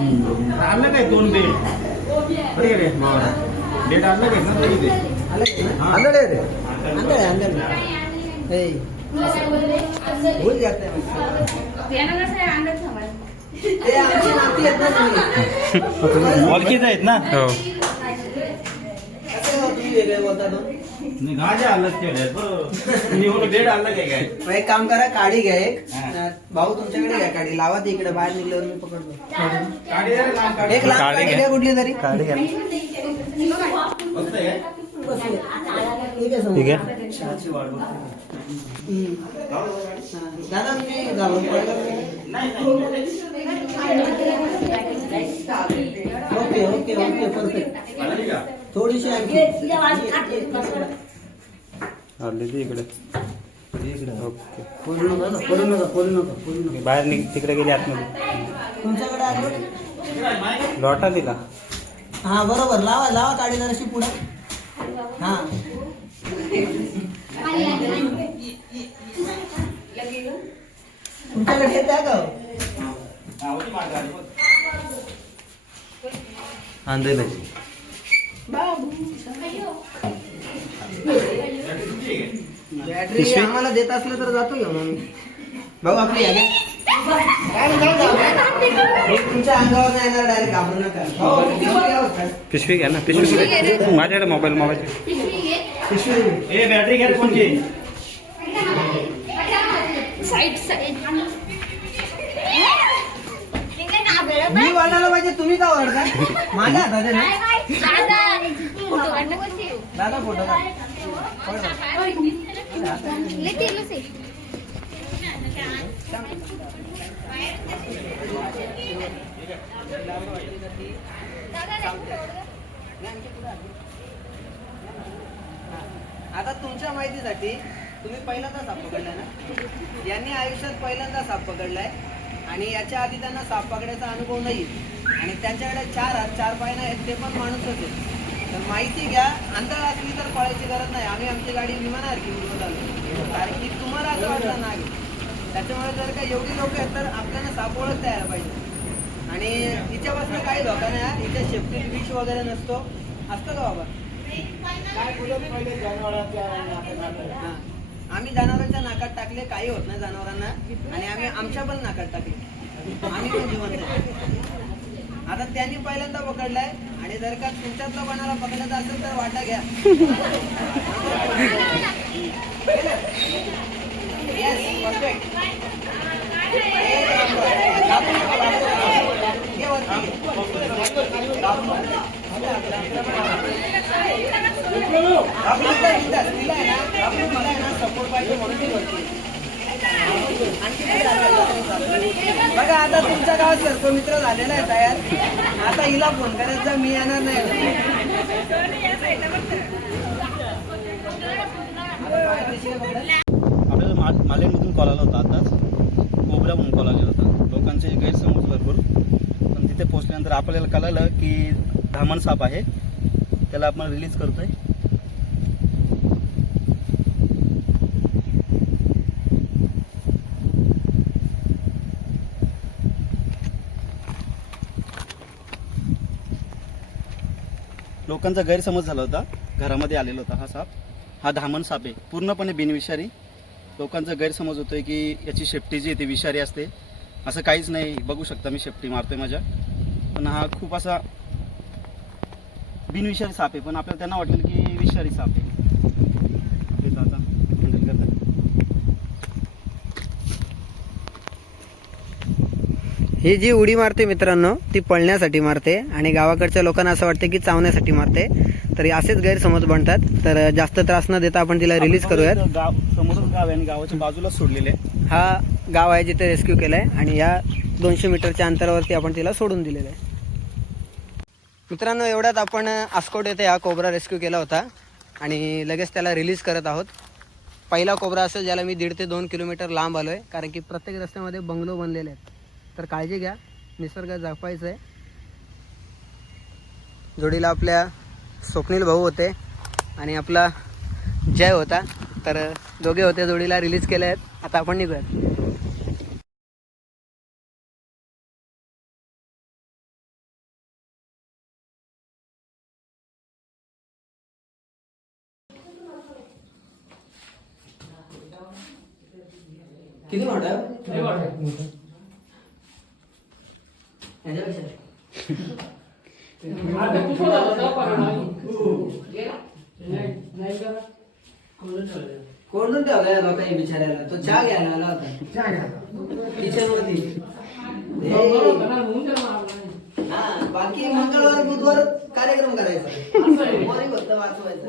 आणलं काय दोन बेड बरे रे बेड आणलं काय ना तरी ते रे भूल जाते हैं आहेत ना तुम्ही ओळखीच आहेत ना हो नाही, केल्या बरोबर बेड काय मग एक काम करा काडी घ्या एक. हा. भाऊ तुमच्याकडे घ्या काडी. लावा ती इकडे बाहेर निघल्यावर मी पकडतो. काढ. एक लांब काडी काडी घ्या. घ्या कुठली तरी. काढी घ्या. काय? ठीक आहे हम्म. हा. दादा ओके ओके ओके परफेक्ट आलं का? थोडीशी आणखी. आलेली इकडे. ओके. नका बाहेर निघ तिकडे गेली आतमध्ये. तुमच्याकडे आली. लॉटा दिला. हा बरोबर. लावा लावा काडी जराशी पुढे. हा. तुमच्याकडे येत आहे का? हो? हा, होती माझी गाडी, बघ. बॅटरी पिशवी? आम्हाला देत असलं तर जातो घेऊन आम्ही भाऊ आपली. हे तुमच्या अंगावर नाही येणार डायरेक्ट घाबरू नका भाऊ. पिशवी घ्या ना पिशवी कुठे माझ्याकडे मोबाईल मोबाईल पिशवी ए बॅटरी घ्या कोणची मी वाढायला पाहिजे तुम्ही का वाढता माझ्या हातात आहे ना दादा फोटो काढ. आता तुमच्या माहितीसाठी तुम्ही पहिल्यांदा साप पकडलाय ना? यांनी आयुष्यात पहिल्यांदा साप पकडलाय आणि याच्या आधी त्यांना साप पकडायचा अनुभव नाही आणि त्यांच्याकडे चार हात चार पाय नाही आहेत ते पण माणूसच आहे तर माहिती घ्या. अंदाज असली तर पळायची गरज नाही. आम्ही आमची गाडी विमानासारखी उडवत आलो. कारण की तुम्हाला असं वाटलं नाग आहे. त्याच्यामुळे जर का एवढी लोक आहेत तर आपल्याला साप ओळखता यायला पाहिजे. आणि हिच्यापासून काही धोका नाही. हिच्या शेपटीत विष वगैरे नसतो. असतं का बाबा? हा. आम्ही जनावरांच्या नाकात टाकले. काही होत नाही जनावरांना. आणि आम्ही आमच्या पण नाकात टाकले. आम्ही पण जिवंत. आता त्यांनी पहिल्यांदा पकडलाय आणि जर का तुमच्यातलं कोणाला पकडायचं असेल तर वाटा घ्या Yes, perfect. तिला आहे ना, पाहिजे म्हणून बघा आता तुमच्या गावात मित्र झालेला आहे तयार. आता हिला फोन करायचा मी येणार नाही. आपल्याला मा मालेमधून कॉल आला होता आताच कोबरा म्हणून कॉल आलेला होता. लोकांचे गैरसमज भरपूर. पण तिथे पोहोचल्यानंतर आपल्याला कळालं की धामण साप आहे. त्याला आपण रिलीज करतोय. लोकांचा गैरसमज झाला होता. घरामध्ये आलेला होता हा साप. हा धामण साप आहे. पूर्णपणे बिनविषारी. लोकांचा गैरसमज होतो आहे की याची शेपटी जी आहे ती विषारी असते. असं काहीच नाही. बघू शकता मी शेपटी मारतोय माझ्या. पण हा खूप असा बिनविषारी साप आहे. पण आपल्याला त्यांना वाटेल की विषारी साप आहे हे दादा handle करतात. ही जी उडी मारते मित्रांनो ती पळण्यासाठी मारते आणि गावाकडच्या लोकांना असं वाटतं की चावण्यासाठी मारते. तर असेच गैरसमज बनतात. तर जास्त त्रास न देता आपण तिला रिलीज करूयात. गाव समोरच गाव आहे आणि गावाच्या बाजूला सोडलेले आहे. हा गाव आहे जिथे रेस्क्यू केलाय आणि या दोनशे मीटरच्या अंतरावरती आपण तिला सोडून दिलेलं आहे. मित्रांनो एवढ्यात आपण आस्कोट येथे हा कोबरा रेस्क्यू केला होता आणि लगेच त्याला रिलीज करत आहोत. पहिला कोबरा असेल ज्याला मी दीड ते दोन किलोमीटर लांब आलो आहे कारण की प्रत्येक रस्त्यामध्ये बंगलो बनलेले आहेत. तर काळजी घ्या. निसर्ग जगपायचं आहे जोडीला आपल्या स्वप्नील भाऊ होते आणि आपला जय होता. तर दोघे होते जोडीला रिलीज केले आहेत. आता आपण निघूयात. किती वाटत कोंडून ठेवलाय या लोकांनी बिचारायला तो चहा घ्यायला आला होता किचन हा बाकी मंगळवार बुधवार कार्यक्रम करायचा वाचवायचं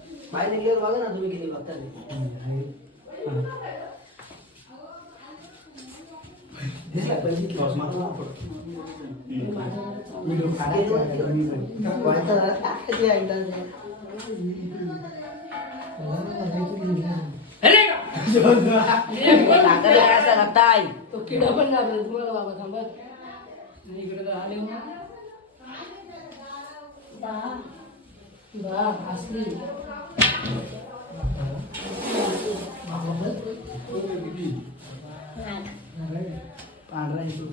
बाहेर निघल्यावर बघा ना तुम्ही किती बघता दिसला पाहिजे. तो किडा पण लागला तुम्हाला बाबा थांबा इकडे आले बा बा असली पांढरा आहे तो.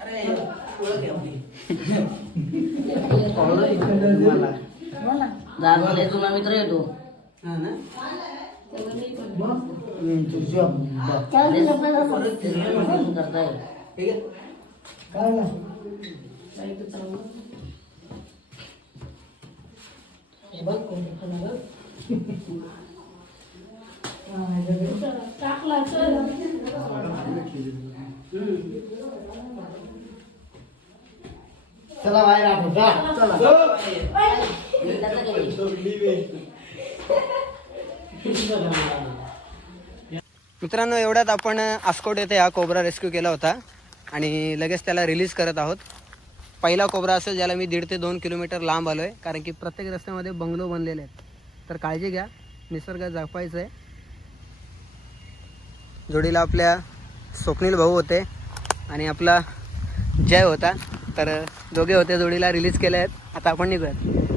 अरे ओळख आहे आपली. मला. दाखवले तुला हा. टाकला चल. चला बाहेर आपण मित्रांनो एवढ्यात आपण आस्कोट येथे हा कोबरा रेस्क्यू केला होता आणि लगेच त्याला रिलीज करत आहोत. पहिला कोबरा असेल ज्याला मी दीड ते दोन किलोमीटर लांब आलो आहे कारण की प्रत्येक रस्त्यामध्ये बंगलो बनलेले आहेत. तर काळजी घ्या निसर्ग जपायचं आहे जोडीला आपल्या स्वप्नील भाऊ होते आणि आपला जय होता. तर दोघे होते जोडीला रिलीज केले आहेत. आता आपण निघूयात.